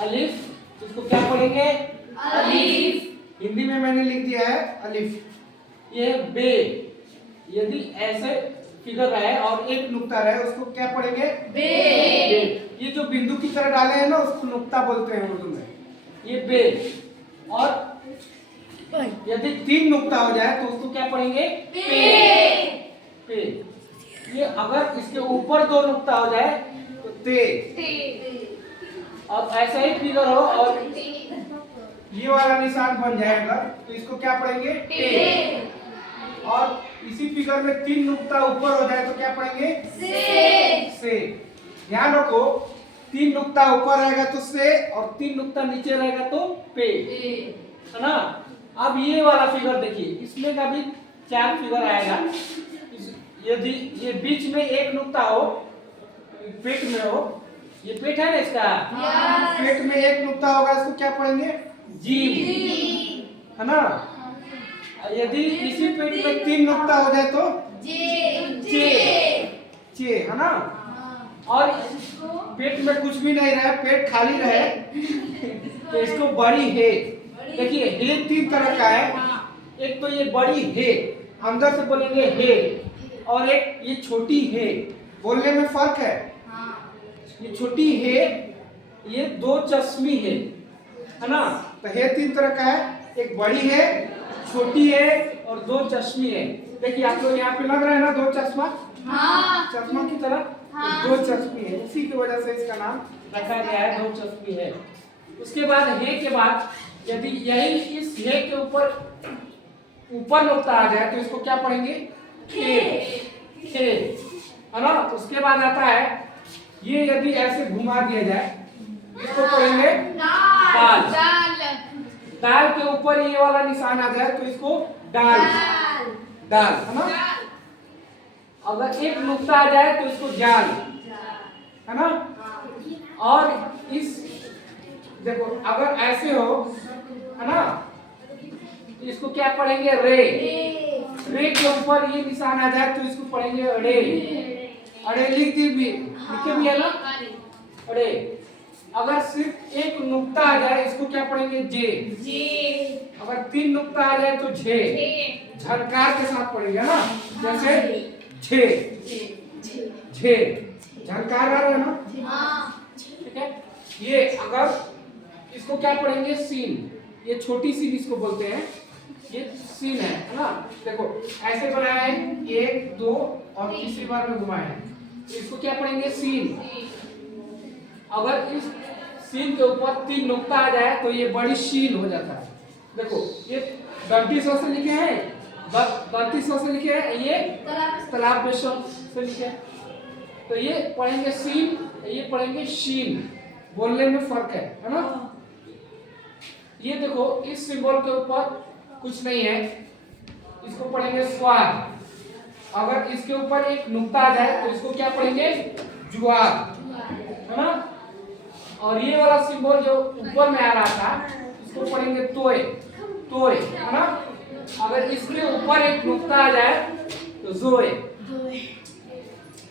अलिफ, इसको क्या पढ़ेंगे? अलिफ। हिंदी में मैंने लिख दिया है अलिफ। ये बे, यदि ऐसे फिगर रहे और एक नुक्ता रहे उसको क्या पढ़ेंगे? बे। ये जो बिंदु की तरह डाले हैं ना उसको नुक्ता बोलते हैं उर्दू में, ये बे। और यदि 3 नुक्ता हो जाए तो उसको क्या पढ़ेंगे? पे। ये अगर इसके ऊपर 2 नुक्ता हो जाए तो ते। अब ऐसा ही फिगर हो और ये वाला निशान बन जाएगा तो इसको क्या पढ़ेंगे? टे। और इसी फिगर में 3 नुक्ता ऊपर हो जाए तो क्या पढ़ेंगे? से। ध्यान रखो, 3 नुक्ता ऊपर रहेगा तो से और 3 नुक्ता नीचे रहेगा तो पे, है ना? अब ये वाला फिगर देखिए, इसमें का भी 4 फिगर आएगा। यदि ये बीच में एक नुक्ता हो, पेट में हो, ये पेट है ना इसका, पेट में एक नुक्ता होगा, इसको क्या पढ़ेंगे? जीभ, है ना? यदि इसी पेट में 3 नुक्ता हो जाए तो चे, है ना? और पेट में कुछ भी नहीं रहे, पेट खाली रहे तो इसको बड़ी है। देखिए हे 3 तरह का है। एक तो ये बड़ी है, अंदर से बोलेंगे हे, और एक ये छोटी है, बोलने में फर्क है। ये छोटी है, ये 2 चश्मी है ना? तो हे 3 तरह का है, एक बड़ी है, छोटी है और 2 चश्मी है। देखिए आप लोग यहाँ पे लग रहा है ना 2 चश्मा, चश्मा की तरह 2 चश्मी है, उसी की वजह से इसका नाम रखा गया है 2 चश्मी है। उसके बाद हे के बाद यदि यही इस हे के ऊपर नुक्ता आ जाए तो इसको क्या पढ़ेंगे? खे, है ना? उसके बाद आता है ये, यदि ऐसे घुमा दिया जाए इसको पढ़ेंगे दाल। दाल के ऊपर ये वाला निशान आ जाए तो इसको दाल, है ना? अगर एक नुक्ता आ जाए तो इसको जाल, है ना? और इस देखो अगर ऐसे हो, है ना, तो इसको क्या पढ़ेंगे? रे के ऊपर ये निशान आ जाए तो इसको पढ़ेंगे अड़े। अड़े लिखे भी है ना, अड़े। अगर सिर्फ एक नुक्ता आ जाए इसको क्या पढ़ेंगे? जे। अगर 3 नुक्ता आ जाए तो झे, झनकार के साथ पढ़ेंगे ना, जैसे झे, झनकार आ रहा है ना? ठीक है। ये अगर इसको क्या पढ़ेंगे? सीन। ये छोटी सीन इसको बोलते हैं, ये सीन है ना? देखो ऐसे बनाया है, 1 2 और तीसरी बार में घुमाया है, इसको क्या पढ़ेंगे? सीन। अगर इस सीन के ऊपर 3 नुक्ता आ जाए तो ये बड़ी शीन हो जाता है। देखो ये 3200 से लिखे हैं, 3200 से लिखे हैं, ये तालाब बेशो से लिखे हैं। तो ये पढ़ेंगे सीन, ये पढ़ेंगे शीन, बोलने में फर्क है ना? ये देखो इस सिंबल के ऊपर कुछ नहीं है, इसको पढ़ेंगे स्वार। अगर इसके ऊपर एक नुक्ता आ जाए तो इसको क्या पढ़ेंगे? जुआर, है ना? और ये वाला सिंबल जो ऊपर में आ रहा था इसको पढ़ेंगे तोय, है ना? अगर इसके ऊपर एक नुक्ता आ जाए तो जोय।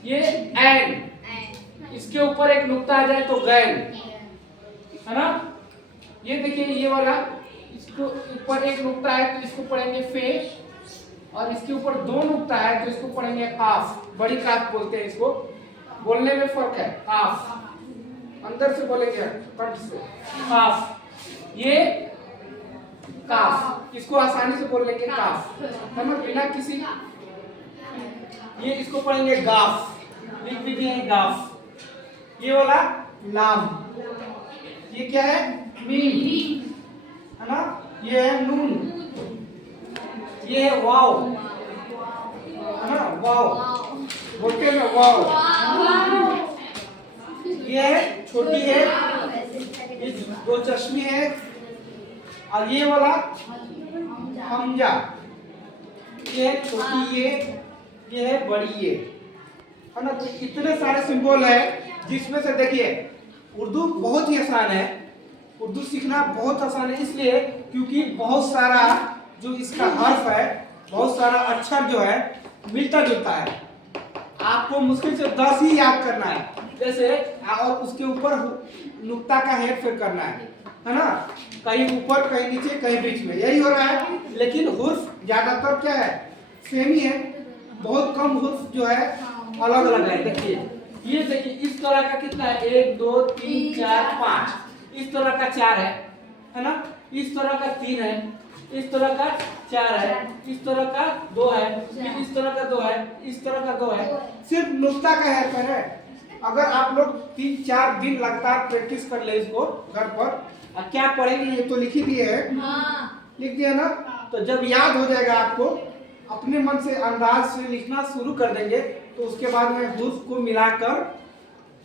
ये एन, इसके ऊपर एक नुक्ता आ जाए तो गैन, है ना? ये देखिए ये वाला, इसको ऊपर एक नुक्ता है तो इसको पढ़ेंगे फे, और इसके ऊपर 2 नुक्ता है तो इसको पढ़ेंगे काफ। बड़ी काफ बोलते हैं इसको, बोलने में फर्क है। काफ अंदर से बोलेंगे कंठ से, काफ। ये काफ, इसको आसानी से बोल लेंगे काफ, है ना? बिना किसी, ये इसको पढ़ेंगे गाफ, लिख भी दिए हैं गाफ। ये वाला लाम, ये क्या है? मीम, है ना? ये है नून, ये है वाव, है ना? वाव बोलते हैं वाव। ये है छोटी है, ये 2 चश्मी है, और ये वाला हमजा, ये है छोटी, ये है बड़ी, ये है ना? तो इतने सारे सिंबल है जिसमें से देखिए उर्दू बहुत ही आसान है, उर्दू सीखना बहुत आसान है, इसलिए क्योंकि बहुत सारा जो इसका हर्फ है, बहुत सारा अक्षर जो है मिलता जुलता है। आपको मुश्किल से 10 ही याद करना है, जैसे और उसके ऊपर नुक्ता का हेर फेर करना है ना, कहीं ऊपर कहीं नीचे कहीं बीच में, यही हो रहा है। लेकिन हुर्फ ज्यादातर क्या है, सेम ही है, बहुत कम हुर्फ जो है अलग अलग है। देखिए ये देखिए इस तरह का कितना है, 1 2 3 4 5, इस तरह का 4 है ना, इस तरह का 3 है, इस तरह का 4 है, इस तरह का 2 है, फिर इस तरह का 2 है, इस तरह का 2 है। सिर्फ नुक्ता का हेर फेर है। अगर आप लोग 3-4 दिन लगातार प्रैक्टिस कर ले इसको घर पर, क्या पढ़ेंगे ये तो लिख ही दिए है, लिख दिया ना, तो जब याद हो जाएगा आपको, अपने मन से अंदाज से लिखना शुरू कर देंगे, तो उसके बाद में हुर्फ को मिलाकर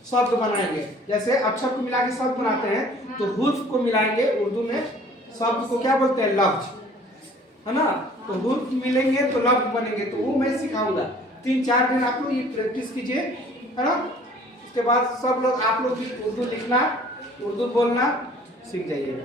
शब्द बनाएंगे। जैसे अक्षर को मिला के शब्द बनाते हैं, तो हुर्फ को मिलाएंगे, उर्दू में शब्द को क्या बोलते हैं, लफ्ज, है ना। तो हुर्फ मिलेंगे तो लफ्ज बनेंगे, तो वो मैं सिखाऊंगा। 3-4 दिन आप लोग ये प्रैक्टिस कीजिए, है ना। उसके बाद सब लोग आप लोग भी उर्दू लिखना, उर्दू बोलना सीख जाइएगा।